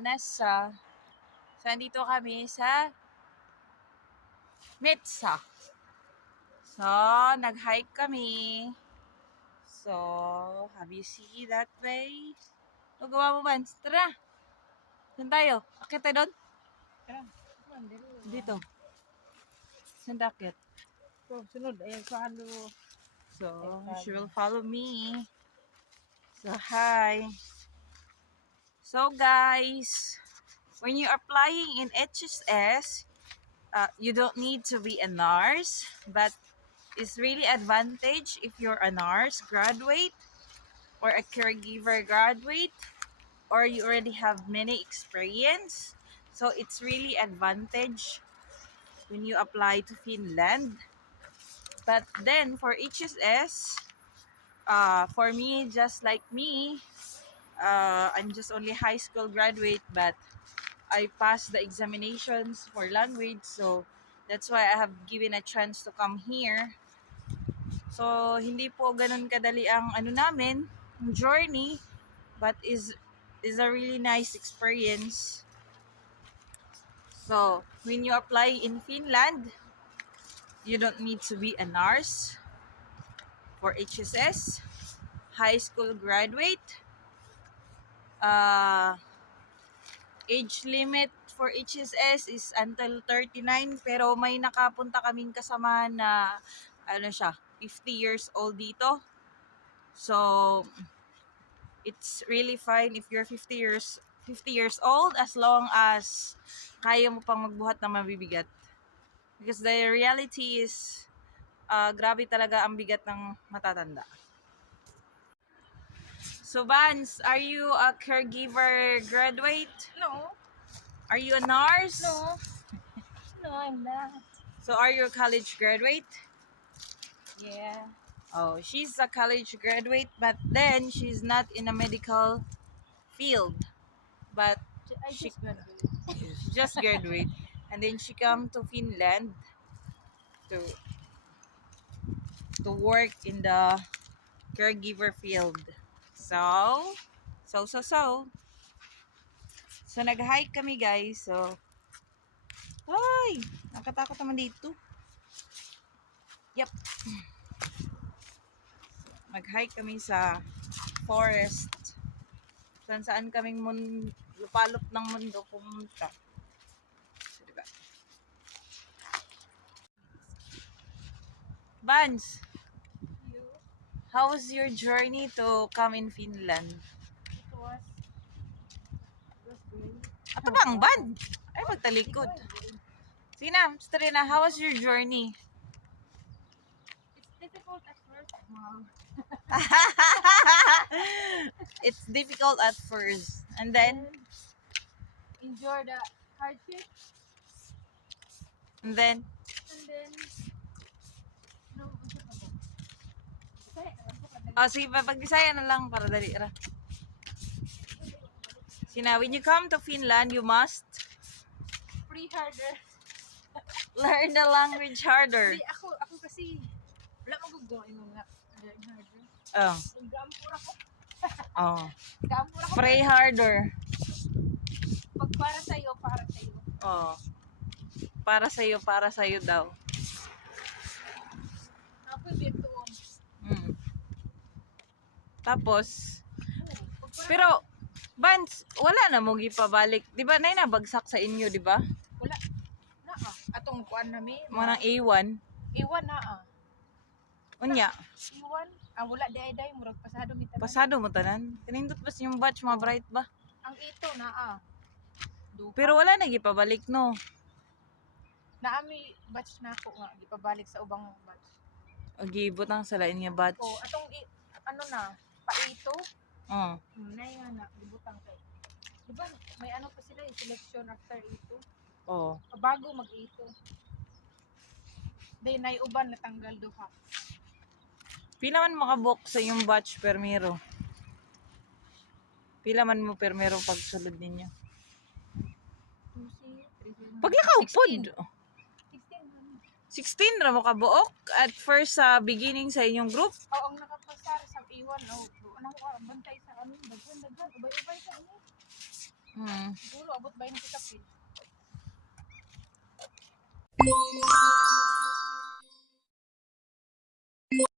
Vanessa. So, andito kami sa Metsa. So, nag-hike kami. So, have you seen that way? O, gawa mo, Vans. Tara. Saan tayo? Akit tayo doon? Tara. Dito. Saan tayo akit? So, sunod. Ayan, so ano. So, she will follow me. So, hi. So, guys, when you are applying in HSS, you don't need to be a nurse, but it's really advantage if you're a nurse graduate or a caregiver graduate or you already have many experience. So it's really advantage when you apply to Finland. But then for HSS, for me, just like me, I'm just only high school graduate, but I passed the examinations for language, so that's why I have given a chance to come here. So hindi po ganun kadali ang ano namin, journey, but is a really nice experience. So when you apply in Finland, you don't need to be a nurse for HSS, high school graduate, age limit for HSS is until 39, pero may nakapunta kaming kasama na ano siya, 50 years old dito. So it's really fine if you're 50 years old as long as kaya mo pang magbuhat ng mabibigat. Because the reality is grabe talaga ang bigat ng matatanda. So Vance, are you a caregiver graduate? No. Are you a nurse? No. No, I'm not. So are you a college graduate? Yeah. Oh, she's a college graduate, but then she's not in a medical field. But I she just graduated. just graduate, and then she come to Finland to work in the caregiver field. So nag-hike kami, guys. So ay, nakatakot naman dito. Yep. Nag-hike kami sa forest. Saan kaming lupalop ng mundo pumunta. So, diba? Vance, You? how was your journey to come in Finland? It was great. Ato ba ang band? Ay, magtalikod. Sige na, story na. How was your journey? It's difficult at first, Mom. It's difficult at first. And then, Enjoy the hardship, and then, and then no, sige, pag-Bisaya na lang para dali ra. Sina, when you come to Finland, you must free harder. learn the language harder. Hindi, ako kasi wala maguguhin mo nga. Learn harder. Oh. Gampura ko. Oh. Gampura ko. Pray harder. Pag para sa'yo, para sa'yo. Oh. Para sa'yo daw. Ako din doon. Mm. Tapos, pero, Vance, wala na mo gipabalik. Di ba, nay nabagsak sa inyo, di ba? Wala. Naa. Atong kuan nami. Mga ng A1. Iwan naa. Unya, Iwan. Wala day murag pasado mi tanan. pasado mo tanan. Kanindot ba yung batch, mga bright ba? Ang ito naa. Duha. Pero wala na gipabalik, no? Naami batch na ako nga gipabalik sa ubang batch. O gibutang sa lain nga batch. Ko atong ano na, paito. Oh. Nay nga na gibutang kay. Di ba may ano pa sila yung selection after ito. Oh. Bago mag-ito. Day nay uban natanggal duha. Pila man makabuk sa yung batch permero? Pila man mo permero pagsulod ninyo? 2, 3, 4, Paglakaw pod. 16. 16 ra mo kabuok at first sa beginning sa inyong group. Ang nakapasar sa iwan no. Ano ko bantay sa ano daghan ubay-ubay sa ano. Siguro abot 20 kapit.